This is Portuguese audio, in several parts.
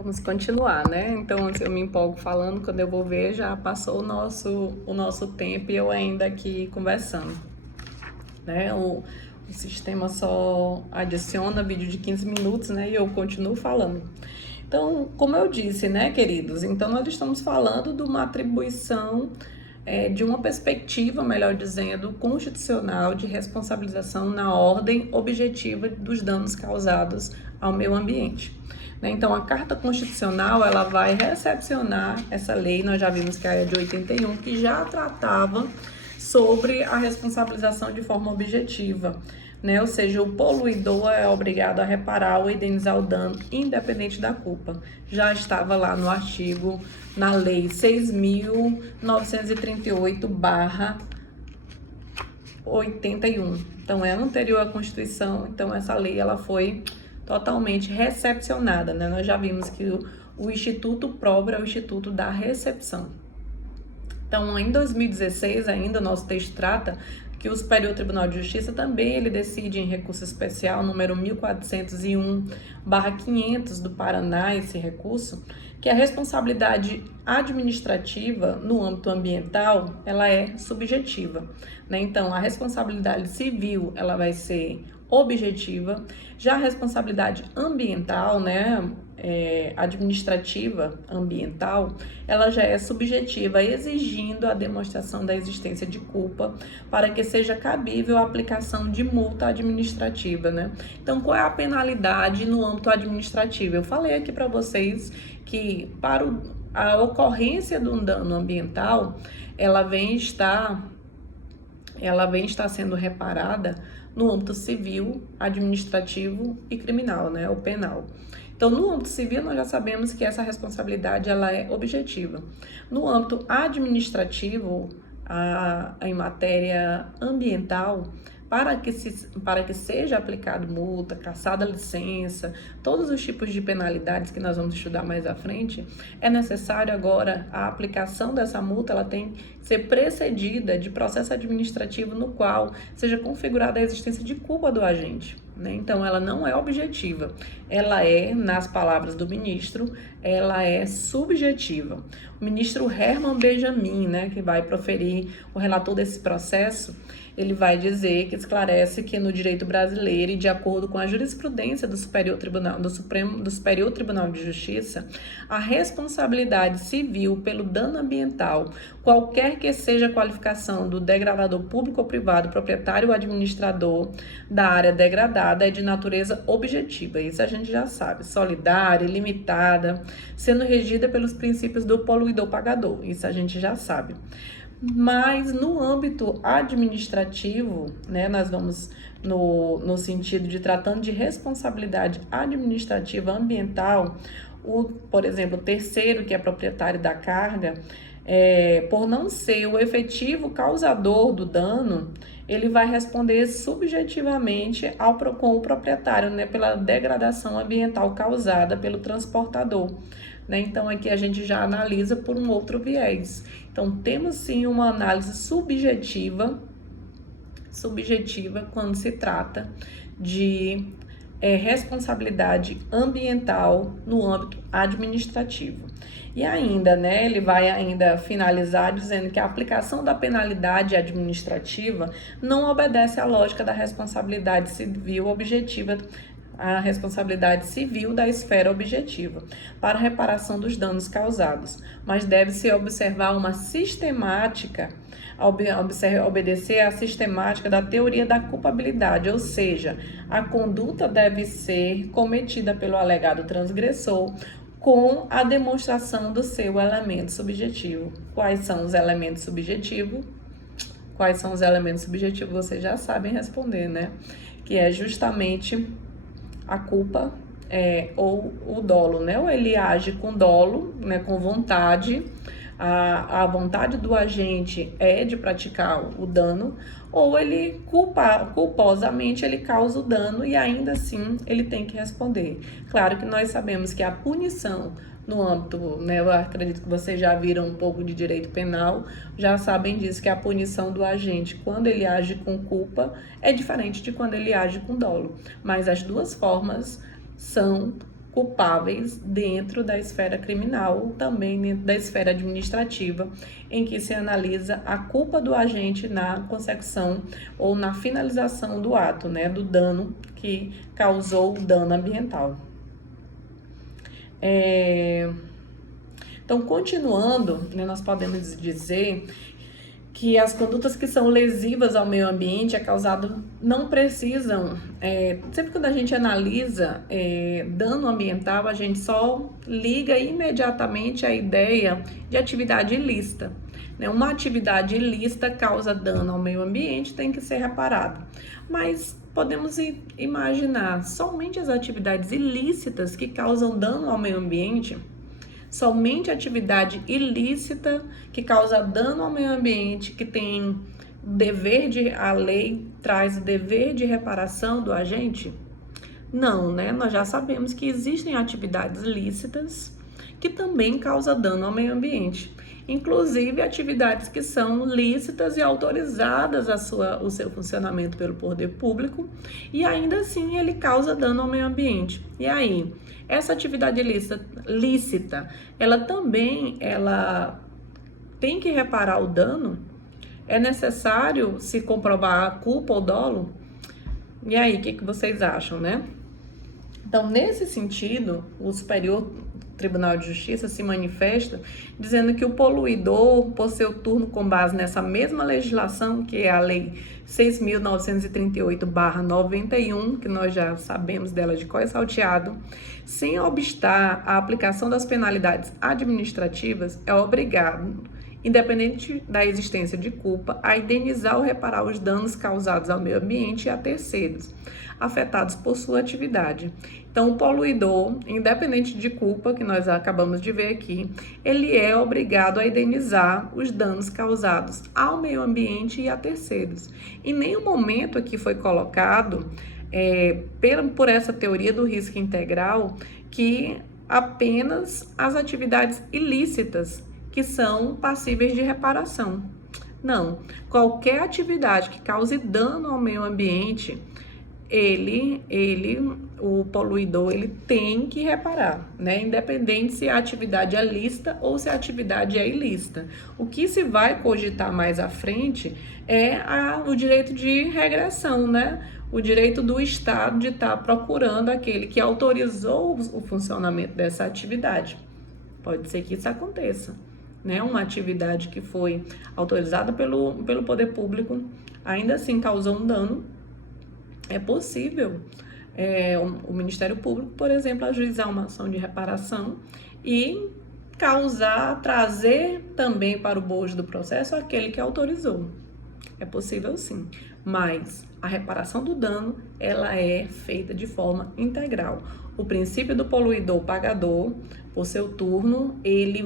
Vamos continuar, né? Então, se eu me empolgo falando, quando eu vou ver, já passou o nosso tempo e eu ainda aqui conversando, né? O sistema só adiciona vídeo de 15 minutos, né? E eu continuo falando. Então, como eu disse, né, queridos? Então, nós estamos falando de uma atribuição, de uma perspectiva, melhor dizendo, constitucional de responsabilização na ordem objetiva dos danos causados ao meio ambiente. Né? Então, a Carta Constitucional, ela vai recepcionar essa lei, nós já vimos que é de 81, que já tratava sobre a responsabilização de forma objetiva, né? Ou seja, o poluidor é obrigado a reparar ou indenizar o dano, independente da culpa. Já estava lá no artigo, na lei 6.938/81. Então, é anterior à Constituição, então essa lei ela foi totalmente recepcionada, né? Nós já vimos que o Instituto próprio é o Instituto da Recepção. Então, em 2016, ainda o nosso texto trata que o Superior Tribunal de Justiça também ele decide em recurso especial número 1401/500 do Paraná, esse recurso, que a responsabilidade administrativa no âmbito ambiental, ela é subjetiva, né? Então, a responsabilidade civil, ela vai ser objetiva, já a responsabilidade ambiental, né, administrativa ambiental, ela já é subjetiva, exigindo a demonstração da existência de culpa para que seja cabível a aplicação de multa administrativa, né? Então, qual é a penalidade no âmbito administrativo? Eu falei aqui para vocês que para a ocorrência de um dano ambiental, ela vem estar sendo reparada no âmbito civil, administrativo e criminal, né, o penal. Então, no âmbito civil, nós já sabemos que essa responsabilidade ela é objetiva. No âmbito administrativo, em matéria ambiental, para que seja aplicado multa, cassada licença, todos os tipos de penalidades que nós vamos estudar mais à frente, é necessário agora a aplicação dessa multa, ela tem que ser precedida de processo administrativo no qual seja configurada a existência de culpa do agente, né? Então, ela não é objetiva, ela é, nas palavras do ministro, ela é subjetiva. O ministro Herman Benjamin, né, que vai proferir o relator desse processo, ele vai dizer que esclarece que no direito brasileiro e de acordo com a jurisprudência do Superior Tribunal de Justiça, a responsabilidade civil pelo dano ambiental, qualquer que seja a qualificação do degradador público ou privado, proprietário ou administrador da área degradada, é de natureza objetiva. Isso a gente já sabe, solidária, limitada, sendo regida pelos princípios do poluidor pagador. Isso a gente já sabe. Mas no âmbito administrativo, né, nós vamos no sentido de tratando de responsabilidade administrativa ambiental, por exemplo, o terceiro, que é proprietário da carga, por não ser o efetivo causador do dano, ele vai responder subjetivamente com o proprietário, né, pela degradação ambiental causada pelo transportador, né? Então, aqui a gente já analisa por um outro viés. Então, temos sim uma análise subjetiva quando se trata de responsabilidade ambiental no âmbito administrativo. E ainda, né, ele vai ainda finalizar dizendo que a aplicação da penalidade administrativa não obedece à lógica da responsabilidade civil objetiva, a responsabilidade civil da esfera objetiva para a reparação dos danos causados, mas deve-se observar uma sistemática, obedecer à sistemática da teoria da culpabilidade, ou seja, a conduta deve ser cometida pelo alegado transgressor com a demonstração do seu elemento subjetivo. Quais são os elementos subjetivos? Vocês já sabem responder, né? Que é justamente a culpa ou o dolo, né? Ou ele age com dolo, né, com vontade, a vontade do agente é de praticar o dano, ou ele culposamente ele causa o dano e ainda assim ele tem que responder. Claro que nós sabemos que a punição no âmbito, né, eu acredito que vocês já viram um pouco de direito penal, já sabem disso, que a punição do agente, quando ele age com culpa, é diferente de quando ele age com dolo. Mas as duas formas são culpáveis dentro da esfera criminal, também dentro da esfera administrativa, em que se analisa a culpa do agente na consecução ou na finalização do ato, né, do dano que causou o dano ambiental. Então, continuando, né, nós podemos dizer que as condutas que são lesivas ao meio ambiente não precisam, sempre quando a gente analisa dano ambiental, a gente só liga imediatamente a ideia de atividade ilícita. Né? Uma atividade ilícita causa dano ao meio ambiente, tem que ser reparado. Mas podemos imaginar somente as atividades ilícitas que causam dano ao meio ambiente. Somente atividade ilícita que causa dano ao meio ambiente, que tem a lei traz o dever de reparação do agente? Não, né? Nós já sabemos que existem atividades lícitas que também causam dano ao meio ambiente. Inclusive atividades que são lícitas e autorizadas o seu funcionamento pelo poder público, e ainda assim ele causa dano ao meio ambiente. E aí, essa atividade lícita, ela tem que reparar o dano? É necessário se comprovar a culpa ou dolo? E aí, o que vocês acham, né? Então, nesse sentido, o Superior Tribunal de Justiça se manifesta dizendo que o poluidor, por seu turno com base nessa mesma legislação, que é a Lei 6.938/91, que nós já sabemos dela de cor e salteado, sem obstar a aplicação das penalidades administrativas, é obrigado, independente da existência de culpa, a indenizar ou reparar os danos causados ao meio ambiente e a terceiros, afetados por sua atividade. Então, o poluidor, independente de culpa, que nós acabamos de ver aqui, ele é obrigado a indenizar os danos causados ao meio ambiente e a terceiros. Em nenhum momento aqui foi colocado, por essa teoria do risco integral, que apenas as atividades ilícitas que são passíveis de reparação. Não, qualquer atividade que cause dano ao meio ambiente, o poluidor, ele tem que reparar, né? Independente se a atividade é lícita ou se a atividade é ilícita. O que se vai cogitar mais à frente é o direito de regressão, né? O direito do Estado de estar procurando aquele que autorizou o funcionamento dessa atividade. Pode ser que isso aconteça, né? Uma atividade que foi autorizada pelo poder público, ainda assim causou um dano. É possível o Ministério Público, por exemplo, ajuizar uma ação de reparação e trazer também para o bojo do processo aquele que autorizou. É possível sim, mas a reparação do dano, ela é feita de forma integral. O princípio do poluidor pagador, por seu turno, ele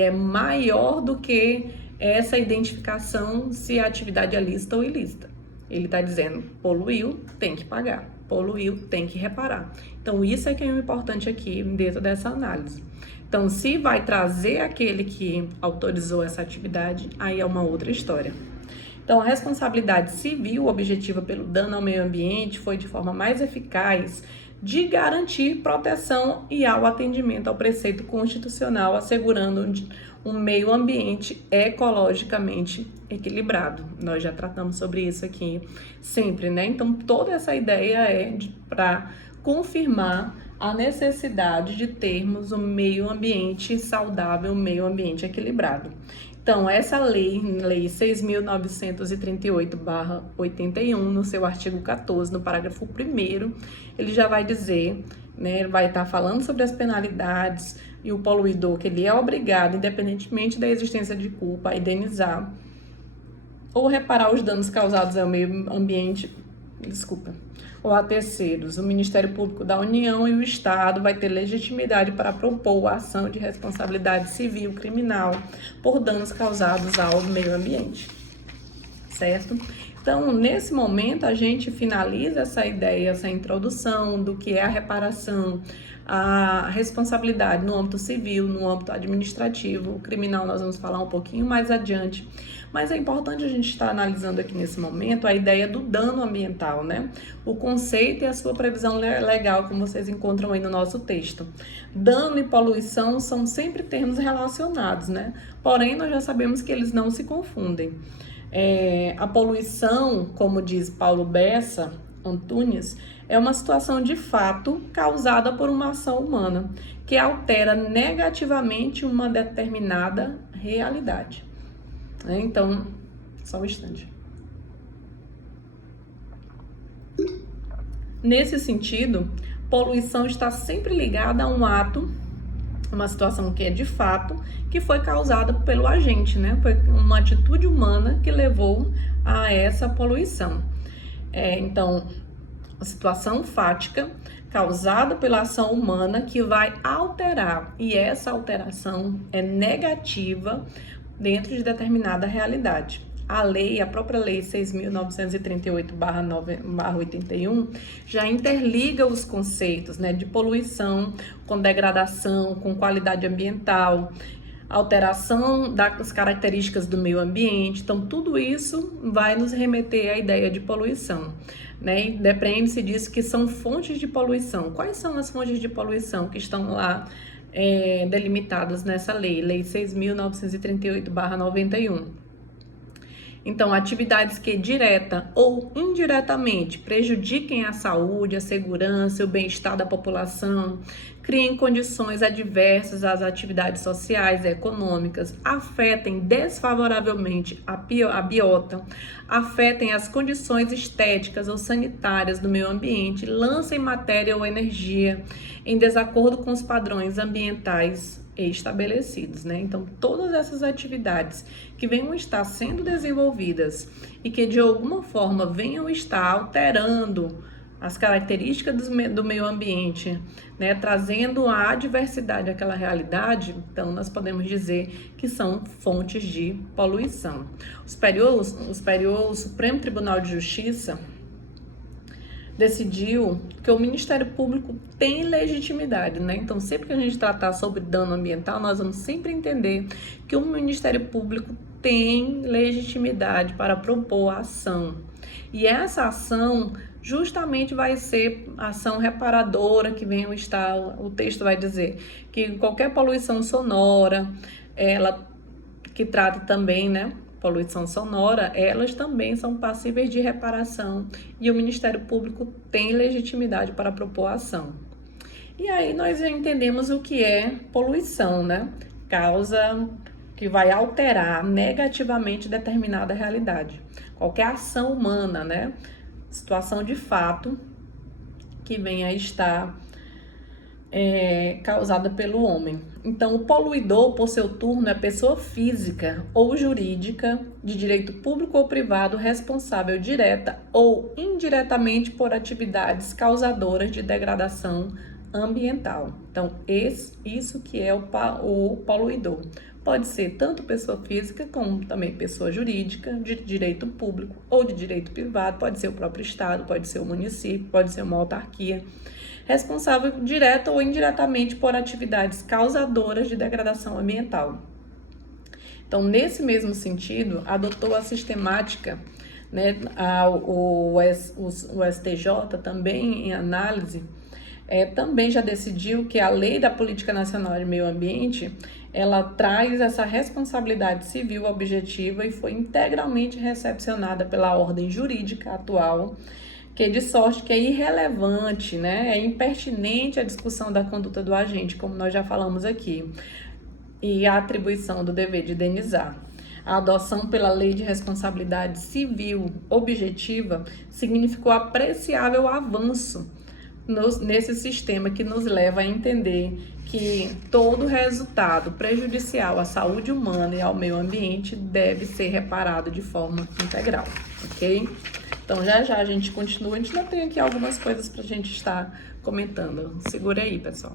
é maior do que essa identificação se a atividade é lícita ou ilícita. Ele está dizendo, poluiu, tem que pagar. Poluiu, tem que reparar. Então, isso é que é o importante aqui dentro dessa análise. Então, se vai trazer aquele que autorizou essa atividade, aí é uma outra história. Então, a responsabilidade civil objetiva pelo dano ao meio ambiente foi de forma mais eficaz de garantir proteção e ao atendimento ao preceito constitucional, assegurando um meio ambiente ecologicamente equilibrado. Nós já tratamos sobre isso aqui sempre, né? Então, toda essa ideia é para confirmar a necessidade de termos um meio ambiente saudável, um meio ambiente equilibrado. Então, essa lei 6.938/81, no seu artigo 14, no parágrafo 1º, ele já vai dizer, né, vai estar falando sobre as penalidades e o poluidor, que ele é obrigado, independentemente da existência de culpa, a indenizar ou reparar os danos causados ao meio ambiente, ou a terceiros. O Ministério Público da União e o Estado vai ter legitimidade para propor a ação de responsabilidade civil criminal por danos causados ao meio ambiente, certo? Então, nesse momento, a gente finaliza essa ideia, essa introdução do que é a reparação, a responsabilidade no âmbito civil, no âmbito administrativo. O criminal nós vamos falar um pouquinho mais adiante, mas é importante a gente estar analisando aqui nesse momento a ideia do dano ambiental, né? O conceito e a sua previsão legal, como vocês encontram aí no nosso texto. Dano e poluição são sempre termos relacionados, né? Porém, nós já sabemos que eles não se confundem. A poluição, como diz Paulo Bessa Antunes, é uma situação de fato causada por uma ação humana que altera negativamente uma determinada realidade. Então, só um instante. Nesse sentido, poluição está sempre ligada a um ato, uma situação que é de fato, que foi causada pelo agente, né? Foi uma atitude humana que levou a essa poluição. Então, a situação fática causada pela ação humana que vai alterar, e essa alteração é negativa dentro de determinada realidade. A própria lei 6.938/81, já interliga os conceitos, né, de poluição com degradação, com qualidade ambiental, alteração das características do meio ambiente. Então, tudo isso vai nos remeter à ideia de poluição, né? Depreende-se disso que são fontes de poluição. Quais são as fontes de poluição que estão lá delimitadas nessa lei 6.938/91? Então, atividades que direta ou indiretamente prejudiquem a saúde, a segurança e o bem-estar da população, criem condições adversas às atividades sociais e econômicas, afetem desfavoravelmente a biota, afetem as condições estéticas ou sanitárias do meio ambiente, lancem matéria ou energia em desacordo com os padrões ambientais estabelecidos, né? Então, todas essas atividades que venham estar sendo desenvolvidas e que de alguma forma venham estar alterando as características do meio ambiente, né, trazendo a adversidade àquela realidade, então nós podemos dizer que são fontes de poluição. O Supremo Tribunal de Justiça decidiu que o Ministério Público tem legitimidade, né? Então, sempre que a gente tratar sobre dano ambiental, nós vamos sempre entender que o Ministério Público tem legitimidade para propor a ação. E essa ação justamente vai ser ação reparadora, que venham estar, o texto vai dizer que qualquer poluição sonora, ela que trata também, né, poluição sonora, elas também são passíveis de reparação e o Ministério Público tem legitimidade para propor a ação. E aí nós já entendemos o que é poluição, né? Causa que vai alterar negativamente determinada realidade. Qualquer ação humana, né? Situação de fato que venha a estar causada pelo homem. Então, o poluidor, por seu turno, é pessoa física ou jurídica de direito público ou privado responsável direta ou indiretamente por atividades causadoras de degradação ambiental. Então, isso que é o poluidor. Pode ser tanto pessoa física como também pessoa jurídica de direito público ou de direito privado, pode ser o próprio estado, pode ser o município, pode ser uma autarquia, responsável direta ou indiretamente por atividades causadoras de degradação ambiental. Então, nesse mesmo sentido, adotou a sistemática, né, o STJ também em análise, também já decidiu que a Lei da Política Nacional de Meio Ambiente, ela traz essa responsabilidade civil objetiva e foi integralmente recepcionada pela ordem jurídica atual, que de sorte que é irrelevante, né? É impertinente a discussão da conduta do agente, como nós já falamos aqui, e a atribuição do dever de indenizar. A adoção pela Lei de Responsabilidade Civil Objetiva significou apreciável avanço nesse sistema que nos leva a entender que todo resultado prejudicial à saúde humana e ao meio ambiente deve ser reparado de forma integral, ok? Então, já a gente continua, a gente ainda tem aqui algumas coisas para a gente estar comentando. Segura aí, pessoal.